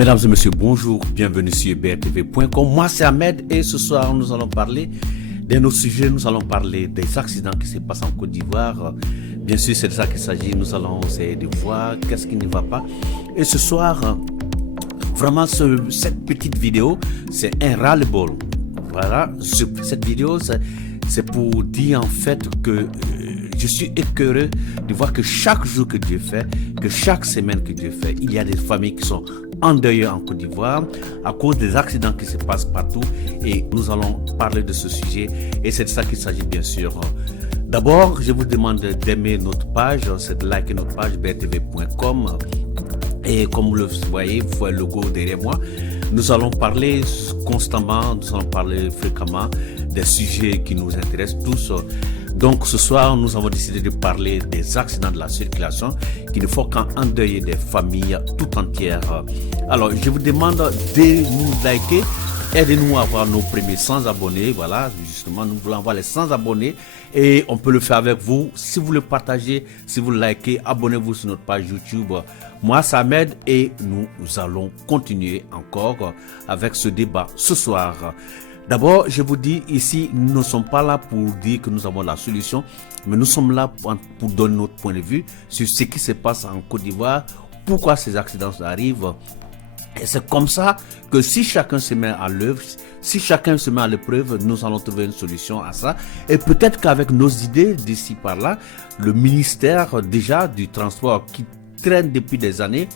Mesdames et messieurs, bonjour, bienvenue sur brtv.com. Moi c'est Ahmed et ce soir nous allons parler d'un autre sujet. Nous allons parler des accidents qui se passent en Côte d'Ivoire. Bien sûr, c'est de ça qu'il s'agit. Nous allons essayer de voir qu'est-ce qui ne va pas. Et ce soir, vraiment cette petite vidéo, c'est un ras-le-bol. Voilà, cette vidéo, c'est pour dire en fait que je suis écœuré de voir que chaque jour que Dieu fait, que chaque semaine que Dieu fait, il y a des familles qui sont endeuillées en Côte d'Ivoire à cause des accidents qui se passent partout. Et nous allons parler de ce sujet et c'est de ça qu'il s'agit bien sûr. D'abord, je vous demande d'aimer notre page, c'est de liker notre page brtv.com. Et comme vous le voyez, vous voyez le logo derrière moi. Nous allons parler constamment, nous allons parler fréquemment des sujets qui nous intéressent tous. Donc ce soir, nous avons décidé de parler des accidents de la circulation qui ne font qu'endeuiller des familles tout entières. Alors, je vous demande de nous liker. Aidez-nous à avoir nos premiers 100 abonnés. Voilà, justement, nous voulons avoir les 100 abonnés et on peut le faire avec vous. Si vous le partagez, si vous le likez, abonnez-vous sur notre page YouTube. Moi, ça m'aide et nous allons continuer encore avec ce débat ce soir. D'abord, je vous dis ici, nous ne sommes pas là pour dire que nous avons la solution, mais nous sommes là pour donner notre point de vue sur ce qui se passe en Côte d'Ivoire, pourquoi ces accidents arrivent. Et c'est comme ça que si chacun se met à l'œuvre, si chacun se met à l'épreuve, nous allons trouver une solution à ça. Et peut-être qu'avec nos idées d'ici par là, le ministère déjà du transport qui traîne depuis des années,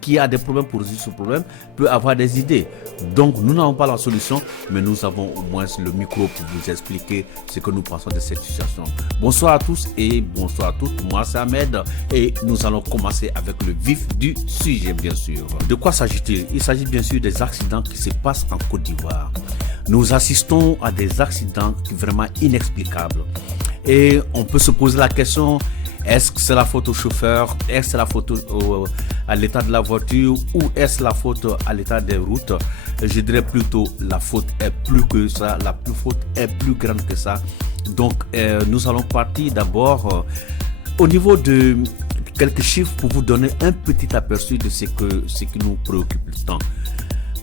qui a des problèmes pour résoudre ce problème, peut avoir des idées. Donc nous n'avons pas la solution, mais nous avons au moins le micro pour vous expliquer ce que nous pensons de cette situation. Bonsoir à tous et bonsoir à toutes. Moi c'est Ahmed et nous allons commencer avec le vif du sujet bien sûr. De quoi s'agit-il? Il s'agit bien sûr des accidents qui se passent en Côte d'Ivoire. Nous assistons à des accidents vraiment inexplicables. Et on peut se poser la question, est-ce que c'est la faute au chauffeur? Est-ce que c'est la faute à l'état de la voiture? Ou est-ce la faute à l'état des routes? Je dirais plutôt la faute est plus que ça. La faute est plus grande que ça. Donc, nous allons partir d'abord au niveau de quelques chiffres pour vous donner un petit aperçu de ce qui nous préoccupe le temps.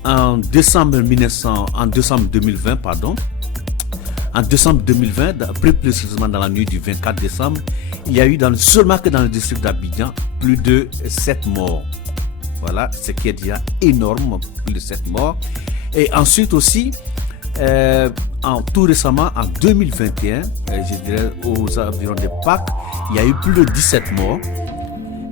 En décembre 2020, en décembre 2020, plus précisément dans la nuit du 24 décembre, il y a eu seulement que dans le district d'Abidjan, plus de 7 morts. Voilà, ce qui est déjà énorme, plus de 7 morts. Et ensuite aussi, tout récemment, en 2021, je dirais aux environs de Pâques, il y a eu plus de 17 morts.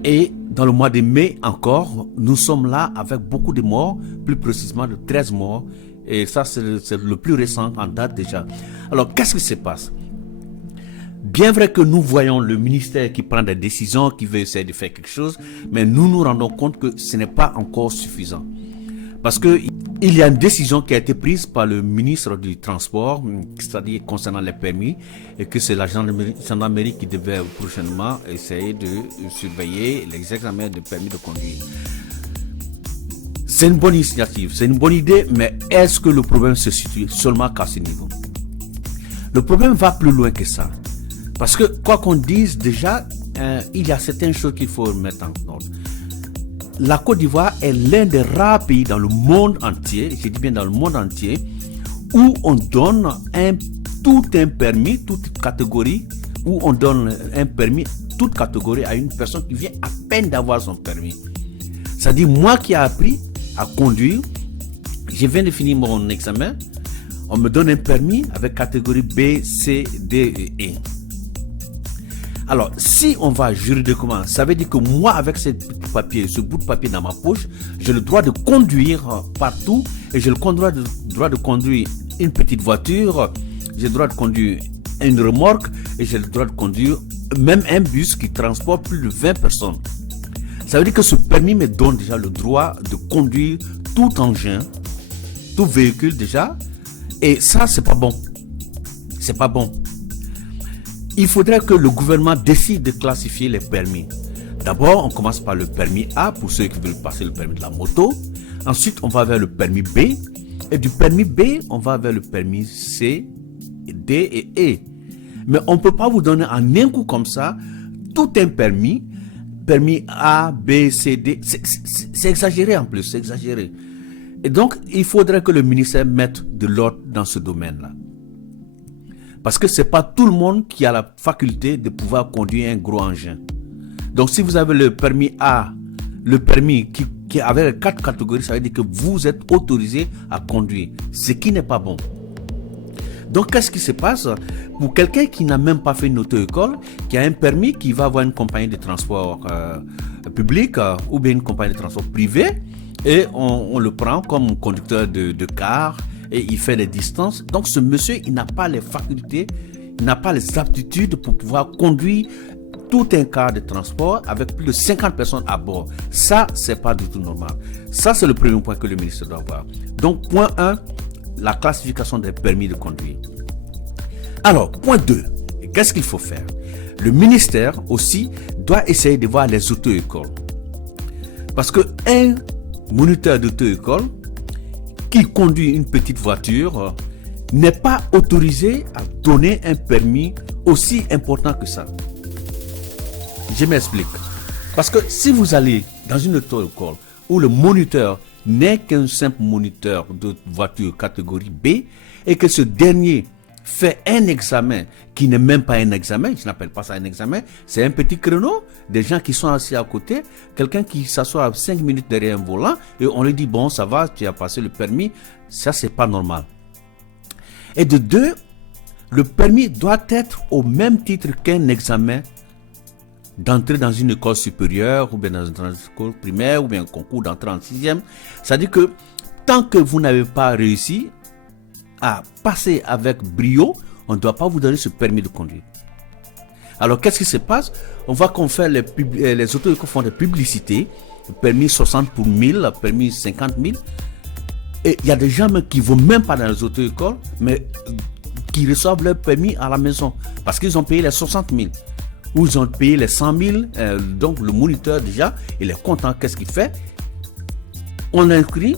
Et dans le mois de mai encore, nous sommes là avec beaucoup de morts, plus précisément de 13 morts. Et ça, c'est le plus récent en date déjà. Alors, qu'est-ce qui se passe? Bien vrai que nous voyons le ministère qui prend des décisions, qui veut essayer de faire quelque chose, mais nous nous rendons compte que ce n'est pas encore suffisant. Parce que il y a une décision qui a été prise par le ministre du Transport, c'est-à-dire concernant les permis, et que c'est la gendarmerie qui devait prochainement essayer de surveiller les examens de permis de conduire. C'est une bonne initiative, c'est une bonne idée, mais est-ce que le problème se situe seulement qu'à ce niveau? Le problème va plus loin que ça. Parce que, quoi qu'on dise, déjà, il y a certaines choses qu'il faut mettre en ordre. La Côte d'Ivoire est l'un des rares pays dans le monde entier, je dis bien dans le monde entier, où on donne tout un permis, toute catégorie, où on donne un permis, toute catégorie à une personne qui vient à peine d'avoir son permis. C'est-à-dire, moi qui ai appris à conduire, je viens de finir mon examen, on me donne un permis avec catégorie B, C, D et E. Alors, si on va juridiquement, ça veut dire que moi, avec ce bout de papier dans ma poche, j'ai le droit de conduire partout et j'ai le droit de conduire une petite voiture, j'ai le droit de conduire une remorque et j'ai le droit de conduire même un bus qui transporte plus de 20 personnes. Ça veut dire que ce permis me donne déjà le droit de conduire tout engin, tout véhicule déjà. Et ça, c'est pas bon. C'est pas bon. Il faudrait que le gouvernement décide de classifier les permis. D'abord, on commence par le permis A pour ceux qui veulent passer le permis de la moto. Ensuite, on va vers le permis B. Et du permis B, on va vers le permis C, D et E. Mais on ne peut pas vous donner en un coup comme ça tout un permis permis A, B, C, D. C'est exagéré en plus, c'est exagéré. Et donc, il faudrait que le ministère mette de l'ordre dans ce domaine-là. Parce que c'est pas tout le monde qui a la faculté de pouvoir conduire un gros engin. Donc, si vous avez le permis A, le permis qui est avec 4 catégories, ça veut dire que vous êtes autorisé à conduire, ce qui n'est pas bon. Donc, qu'est-ce qui se passe pour quelqu'un qui n'a même pas fait une auto-école, qui a un permis, qui va avoir une compagnie de transport public ou bien une compagnie de transport privé, et on le prend comme conducteur de car, et il fait des distances. Donc, ce monsieur, il n'a pas les facultés, il n'a pas les aptitudes pour pouvoir conduire tout un car de transport avec plus de 50 personnes à bord. Ça, c'est pas du tout normal. Ça, c'est le premier point que le ministre doit voir. Donc, point 1, la classification des permis de conduire. Alors, point 2, qu'est-ce qu'il faut faire? Le ministère aussi doit essayer de voir les auto-écoles. Parce qu'un moniteur d'auto-école qui conduit une petite voiture n'est pas autorisé à donner un permis aussi important que ça. Je m'explique. Parce que si vous allez dans une auto-école où le moniteur n'est qu'un simple moniteur de voiture catégorie B et que ce dernier fait un examen qui n'est même pas un examen, je n'appelle pas ça un examen, c'est un petit créneau, des gens qui sont assis à côté, quelqu'un qui s'assoit 5 minutes derrière un volant et on lui dit bon ça va, tu as passé le permis, ça c'est pas normal. Et de deux, le permis doit être au même titre qu'un examen d'entrer dans une école supérieure ou bien dans une école primaire ou bien un concours d'entrée en 6e. C'est-à-dire que tant que vous n'avez pas réussi à passer avec brio, on ne doit pas vous donner ce permis de conduire. Alors qu'est-ce qui se passe? On voit qu'on fait les auto-écoles font des publicités, permis 60 pour 1000, permis 50 000. Et il y a des gens qui ne vont même pas dans les auto-écoles, mais qui reçoivent leur permis à la maison parce qu'ils ont payé les 60 000. Ou ils ont payé les 100 000, donc le moniteur déjà, il est content, qu'est-ce qu'il fait? On inscrit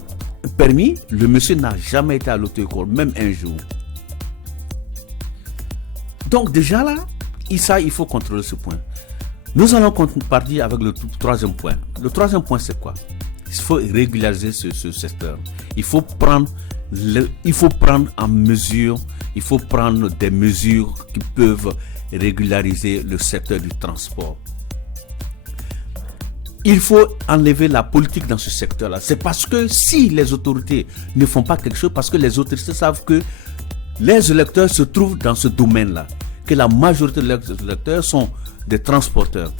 permis, le monsieur n'a jamais été à l'auto-école, même un jour. Donc déjà là, il faut contrôler ce point. Nous allons partir avec le troisième point. Le troisième point, c'est quoi? Il faut régulariser ce secteur. Il faut prendre en mesure, il faut prendre des mesures qui peuvent régulariser le secteur du transport. Il faut enlever la politique dans ce secteur-là. C'est parce que si les autorités ne font pas quelque chose, parce que les autorités savent que les électeurs se trouvent dans ce domaine-là, que la majorité des électeurs sont des transporteurs.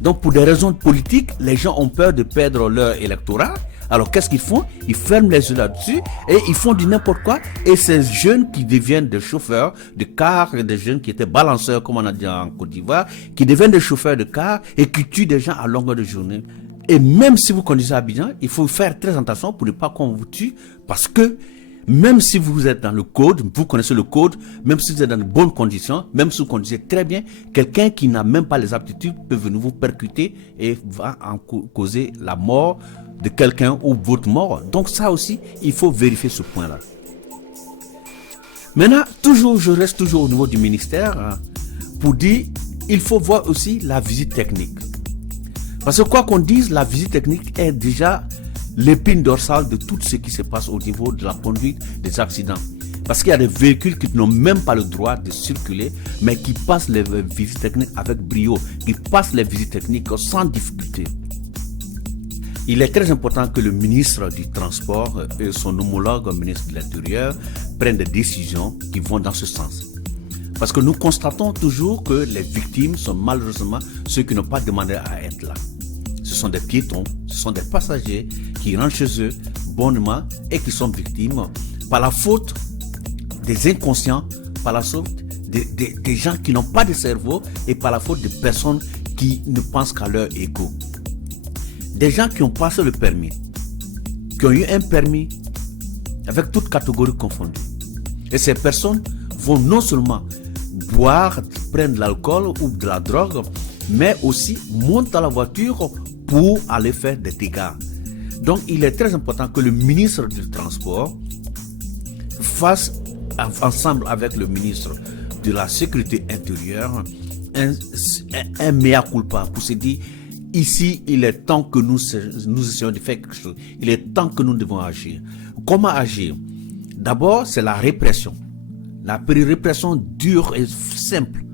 Donc pour des raisons politiques, les gens ont peur de perdre leur électorat. Alors qu'est-ce qu'ils font? Ils ferment les yeux là-dessus et ils font du n'importe quoi. Et ces jeunes qui deviennent des chauffeurs de cars, des jeunes qui étaient balanceurs, comme on a dit en Côte d'Ivoire, qui deviennent des chauffeurs de cars et qui tuent des gens à longueur de journée. Et même si vous conduisez à Abidjan, il faut faire très attention pour ne pas qu'on vous tue, parce que même si vous êtes dans le code, vous connaissez le code, même si vous êtes dans de bonnes conditions, même si vous conduisez très bien, quelqu'un qui n'a même pas les aptitudes peut venir vous percuter et va en causer la mort de quelqu'un ou votre mort. Donc ça aussi, il faut vérifier ce point-là. Maintenant, je reste toujours au niveau du ministère pour dire, il faut voir aussi la visite technique. Parce que quoi qu'on dise, la visite technique est déjà l'épine dorsale de tout ce qui se passe au niveau de la conduite des accidents. Parce qu'il y a des véhicules qui n'ont même pas le droit de circuler, mais qui passent les visites techniques avec brio, qui passent les visites techniques sans difficulté. Il est très important que le ministre du Transport et son homologue ministre de l'Intérieur prennent des décisions qui vont dans ce sens. Parce que nous constatons toujours que les victimes sont malheureusement ceux qui n'ont pas demandé à être là. Ce sont des piétons, ce sont des passagers qui rentrent chez eux bonnement et qui sont victimes par la faute des inconscients, par la faute des gens qui n'ont pas de cerveau et par la faute des personnes qui ne pensent qu'à leur ego. Des gens qui ont passé le permis, qui ont eu un permis avec toutes catégories confondues. Et ces personnes vont non seulement boire, prendre de l'alcool ou de la drogue, mais aussi montent dans la voiture pour aller faire des dégâts. Donc il est très important que le ministre du Transport fasse ensemble avec le ministre de la Sécurité intérieure un mea culpa pour se dire, ici, il est temps que nous essayons de faire quelque chose. Il est temps que nous devons agir. Comment agir? D'abord, c'est la répression. La répression dure et simple.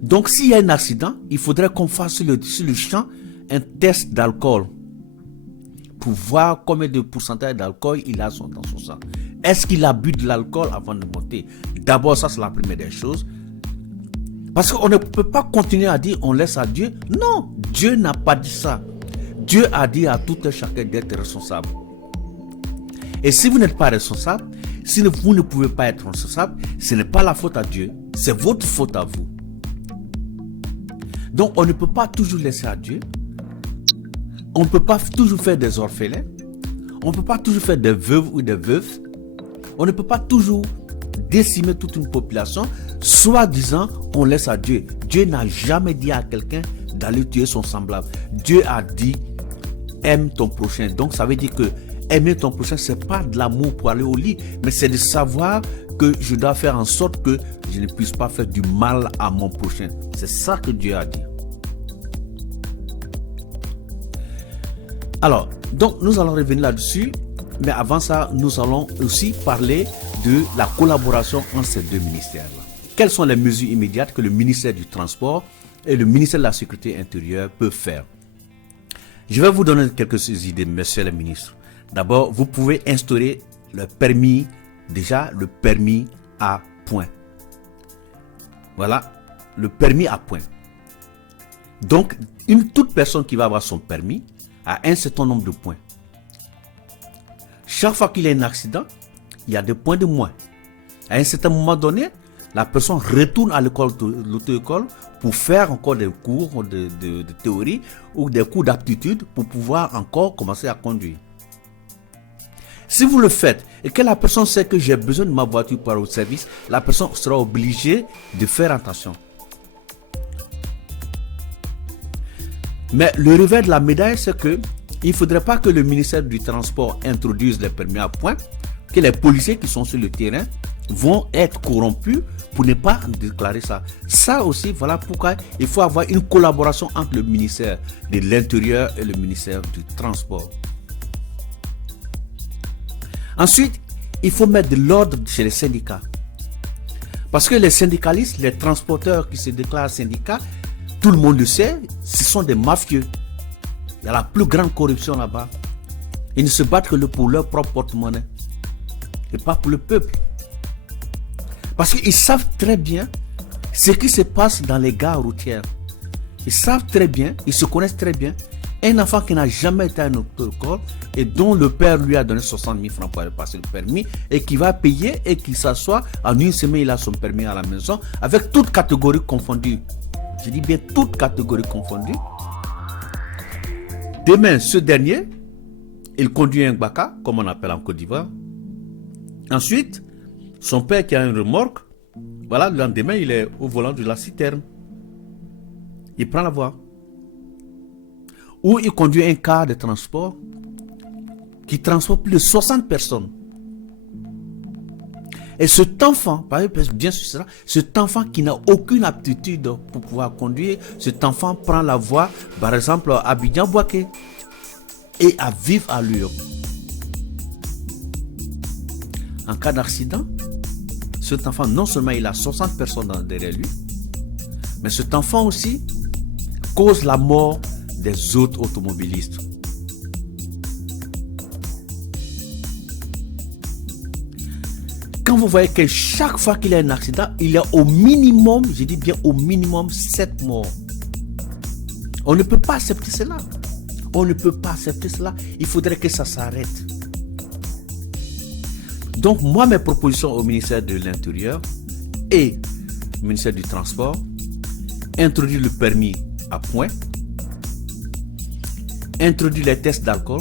Donc, s'il y a un accident, il faudrait qu'on fasse sur le champ un test d'alcool pour voir combien de pourcentage d'alcool il a dans son sang. Est-ce qu'il a bu de l'alcool avant de monter? D'abord, ça c'est la première des choses. Parce qu'on ne peut pas continuer à dire on laisse à Dieu. Non, Dieu n'a pas dit ça. Dieu a dit à tout un chacun d'être responsable. Et si vous n'êtes pas responsable, si vous ne pouvez pas être responsable, ce n'est pas la faute à Dieu, c'est votre faute à vous. Donc on ne peut pas toujours laisser à Dieu. On ne peut pas toujours faire des orphelins. On ne peut pas toujours faire des veuves ou des veuves. On ne peut pas toujours décimer toute une population, soit disant qu'on laisse à Dieu. Dieu n'a jamais dit à quelqu'un d'aller tuer son semblable. Dieu a dit aime ton prochain. Donc ça veut dire que aimer ton prochain, c'est pas de l'amour pour aller au lit, mais c'est de savoir que je dois faire en sorte que je ne puisse pas faire du mal à mon prochain. C'est ça que Dieu a dit. Alors, donc nous allons revenir là-dessus, mais avant ça, nous allons aussi parler de la collaboration entre ces deux ministères-là. Quelles sont les mesures immédiates que le ministère du Transport et le ministère de la Sécurité intérieure peuvent faire? Je vais vous donner quelques idées, messieurs les ministres. D'abord, vous pouvez instaurer le permis à point. Voilà, le permis à point. Donc, toute personne qui va avoir son permis a un certain nombre de points. Chaque fois qu'il y a un accident, il y a des points de moins. À un certain moment donné, la personne retourne à l'auto-école pour faire encore des cours de théorie ou des cours d'aptitude pour pouvoir encore commencer à conduire. Si vous le faites et que la personne sait que j'ai besoin de ma voiture pour aller au service, la personne sera obligée de faire attention. Mais le revers de la médaille, c'est que il ne faudrait pas que le ministère du Transport introduise les permis à point, que les policiers qui sont sur le terrain vont être corrompus pour ne pas déclarer ça. Ça aussi, voilà pourquoi il faut avoir une collaboration entre le ministère de l'Intérieur et le ministère du Transport. Ensuite, il faut mettre de l'ordre chez les syndicats. Parce que les syndicalistes, les transporteurs qui se déclarent syndicats, tout le monde le sait, ce sont des mafieux. Il y a la plus grande corruption là-bas. Ils ne se battent que pour leur propre porte-monnaie et pas pour le peuple. Parce qu'ils savent très bien ce qui se passe dans les gares routières. Ils savent très bien, ils se connaissent très bien. Un enfant qui n'a jamais été à un auto-école et dont le père lui a donné 60 000 francs pour aller passer le permis et qui va payer et qui s'assoit, en une semaine il a son permis à la maison avec toutes catégories confondues. Je dis bien toutes catégories confondues. Demain, ce dernier, il conduit un gbaka, comme on appelle en Côte d'Ivoire. Ensuite, son père qui a une remorque, voilà, le lendemain, il est au volant de la citerne. Il prend la voie. Ou il conduit un car de transport qui transporte plus de 60 personnes. Et cet enfant, bien sûr, cet enfant qui n'a aucune aptitude pour pouvoir conduire, cet enfant prend la voie, par exemple, à Abidjan-Bouaké, et à vive allure. En cas d'accident, cet enfant, non seulement il a 60 personnes derrière lui, mais cet enfant aussi cause la mort des autres automobilistes. Quand vous voyez que chaque fois qu'il y a un accident, il y a au minimum, je dis bien au minimum 7 morts. On ne peut pas accepter cela. On ne peut pas accepter cela. Il faudrait que ça s'arrête. Donc moi, mes propositions au ministère de l'Intérieur et au ministère du Transport, introduire le permis à point, introduire les tests d'alcool,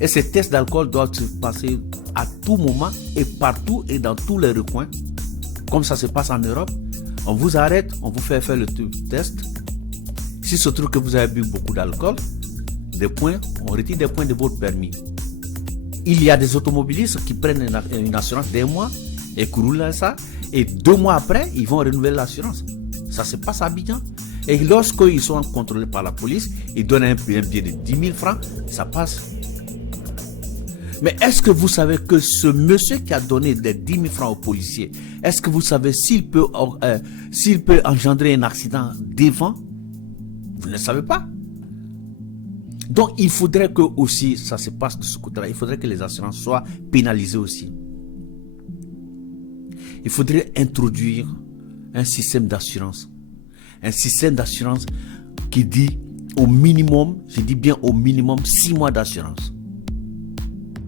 et ces tests d'alcool doivent se passer à tout moment et partout et dans tous les recoins, comme ça se passe en Europe. On vous arrête, on vous fait faire le test. Si se trouve que vous avez bu beaucoup d'alcool, des points, on retire des points de votre permis. Il y a des automobilistes qui prennent une assurance d'un mois et qui roulent ça, et 2 mois après, ils vont renouveler l'assurance. Ça se passe à Abidjan. Et lorsqu'ils sont contrôlés par la police, ils donnent un billet de 10 000 francs, ça passe. Mais est-ce que vous savez que ce monsieur qui a donné des 10 000 francs aux policiers, est-ce que vous savez s'il peut engendrer un accident devant? Vous ne le savez pas. Donc il faudrait que aussi, ça se passe de ce côté-là, il faudrait que les assurances soient pénalisées aussi. Il faudrait introduire un système d'assurance. Un système d'assurance qui dit au minimum, je dis bien au minimum 6 mois d'assurance.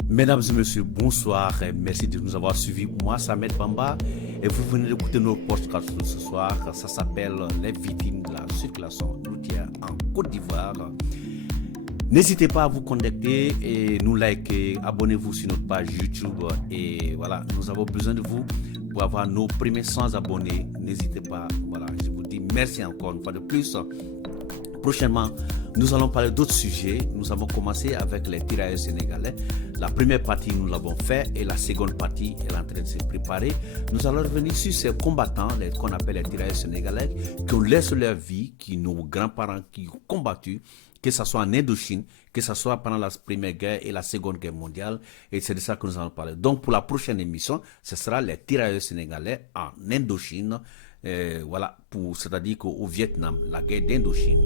Mesdames et messieurs, bonsoir et merci de nous avoir suivis. Moi, c'est Ahmed Bamba et vous venez d'écouter nos podcasts ce soir. Ça s'appelle Les victimes de la circulation routière en Côte d'Ivoire. N'hésitez pas à vous connecter et nous liker, abonnez-vous sur notre page YouTube et voilà, nous avons besoin de vous pour avoir nos premiers 100 abonnés. N'hésitez pas, voilà, je vous dis merci encore une fois de plus. Prochainement, nous allons parler d'autres sujets. Nous avons commencé avec les tirailleurs sénégalais. La première partie, nous l'avons fait et la seconde partie est en train de se préparer. Nous allons revenir sur ces combattants, qu'on appelle les tirailleurs sénégalais, qui ont laissé leur vie, qui nos grands-parents qui ont combattu, que ce soit en Indochine, que ce soit pendant la Première Guerre et la Seconde Guerre mondiale. Et c'est de ça que nous allons parler. Donc, pour la prochaine émission, ce sera les tirailleurs sénégalais en Indochine. Voilà, c'est-à-dire qu'au Vietnam, la guerre d'Indochine.